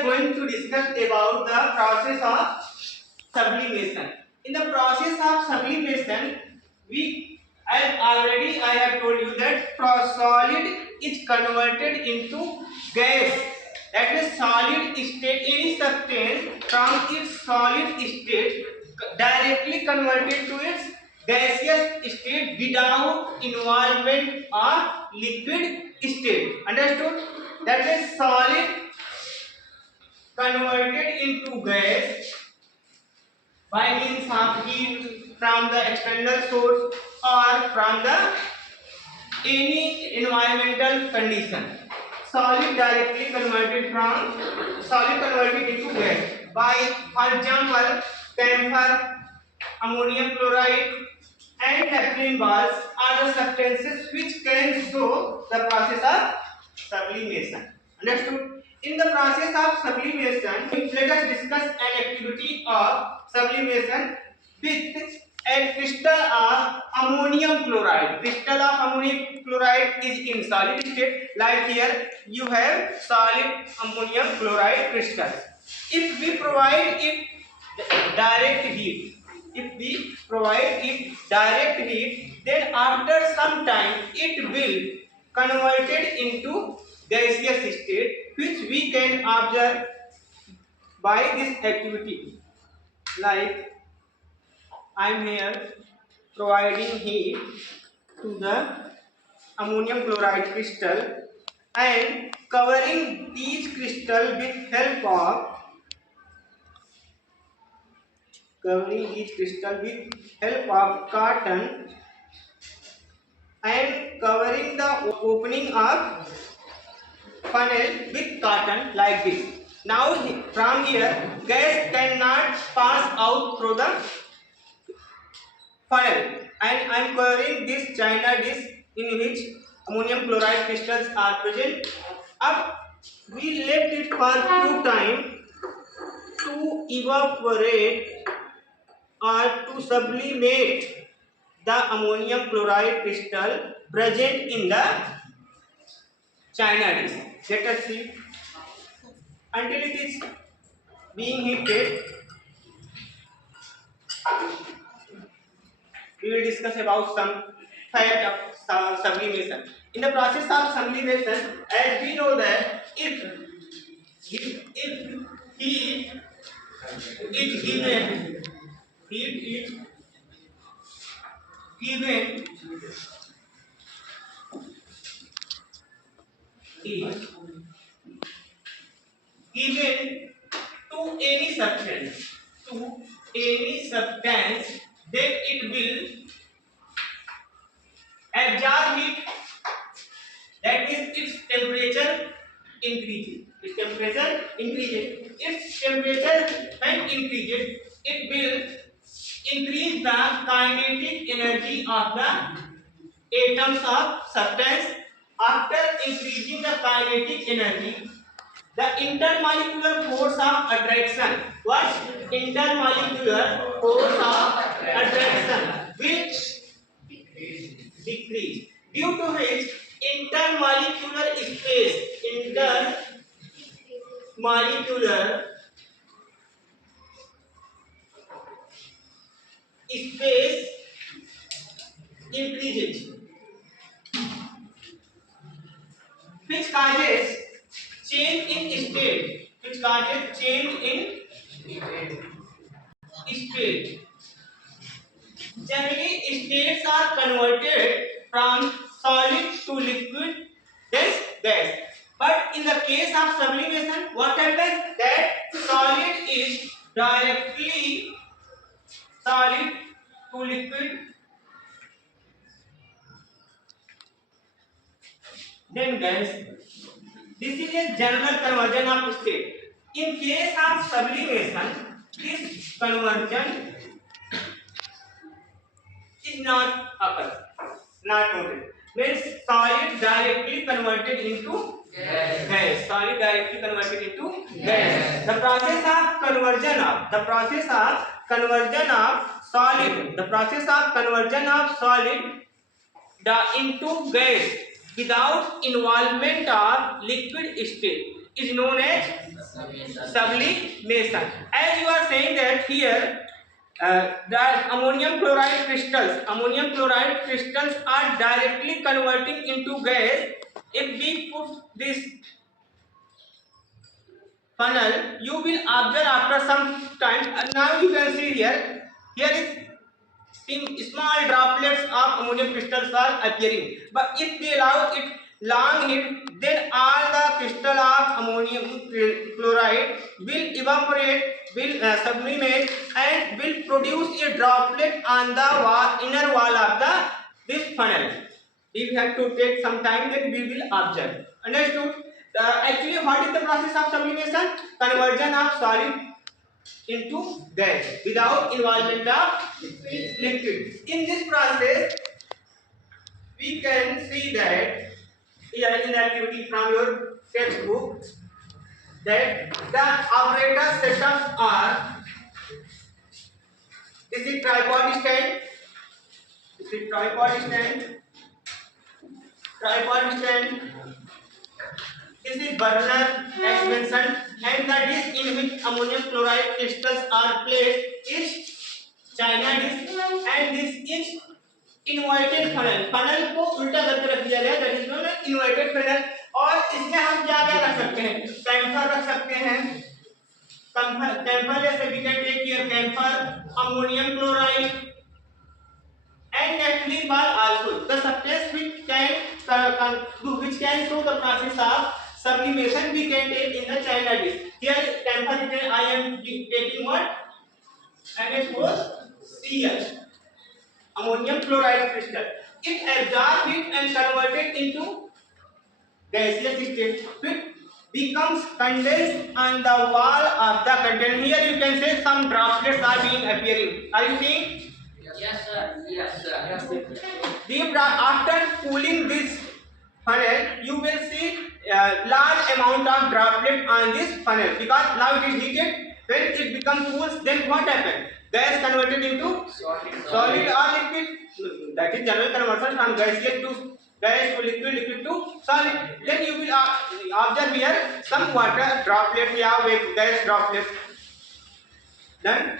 are going to discuss about the process of sublimation. In the process of sublimation, we, as already I have told you that solid is converted into gas. That is solid state. Any substance from its solid state directly converted to its gaseous state without involvement of liquid state. Understood? That is solid converted into gas by means of heat from the external source or from the any environmental condition. Solid directly converted from solid converted into gas by, for example, camphor, ammonium chloride, and naphthalene balls are the substances which can show the process of sublimation. Understood? In the process of sublimation, let us discuss an activity of sublimation with a crystal of ammonium chloride. Crystal of ammonium chloride is in solid state. Like here, you have solid ammonium chloride crystals. If we provide it direct heat, then after some time it will converted into gaseous state, which we can observe by this activity. Like I am here providing heat to the ammonium chloride crystal and covering each crystal with help of cotton and covering the opening of funnel with cotton like this. Now from here gas cannot pass out through the funnel, and I am covering this china dish in which ammonium chloride crystals are present. Up we let it for few time to evaporate or to sublimate the ammonium chloride crystal present in the china dish. Let us see. Until it is being heated, we will discuss about some fact of sublimation. In the process of sublimation, as we know that if heat is given, heat given to any substance, then it will absorb heat. That means its temperature increases. Its temperature when increases, it will increase the kinetic energy of the atoms of substance. After increasing the kinetic energy, the intermolecular force of attraction. What? Intermolecular force of attraction will decrease, due to which intermolecular space increases, which causes change in state. Generally, states are converted from solid to liquid, then gas. But in the case of sublimation, what happens? That solid is directly solid to liquid, then gas. This is a general conversion of state. In case of sublimation, this conversion is not occur, not noted. Means solid directly converted into gas. Solid directly converted into gas. The process of conversion of solid into gas without involvement of liquid state is known as sublimation. As you are saying that here, the ammonium chloride crystals are directly converting into gas. If we put this funnel, you will observe after some time. Now you can see here is small droplets of ammonium crystals are appearing. But if we allow it long heat, then all the crystal of ammonium chloride will evaporate, will sublimate, and will produce a droplet on the inner wall of this funnel. We have to take some time, then we will observe. Understood? Actually, what is the process of sublimation? Conversion of solid into gas without involvement of liquid. In this process, we can see that here in the activity from your textbook that the operator setups are: this is tripod stand, this is burner as mentioned, and the dish in which ammonium chloride crystals are placed is China dish, and this is inverted funnel. Funnel को उल्टा करके रख दिया गया, that is known as inverted funnel. और इसमें हम क्या क्या रख सकते हैं? कैम्फर रख सकते हैं. कैम्फर जैसे we can take here camphor, ammonium chloride, and ethylene ball also, the substance which can show the process of sublimation we can take in the China dish. Here camphor I am taking what? NH4Cl, ammonium chloride crystal. It absorbs it and converted into gaseous state. It becomes condensed on the wall of the container. Here you can say some droplets are being appearing. Are you seeing? Yes, sir. Yes, sir. Yes. After cooling this funnel, you will see large amount of droplet on this funnel, because now it is heated. When it becomes cool, then what happens? Gas converted into solid or liquid. That is general conversion from gaseous to gas to liquid, liquid to solid. Then you will observe here some water droplets, gas droplets. Done.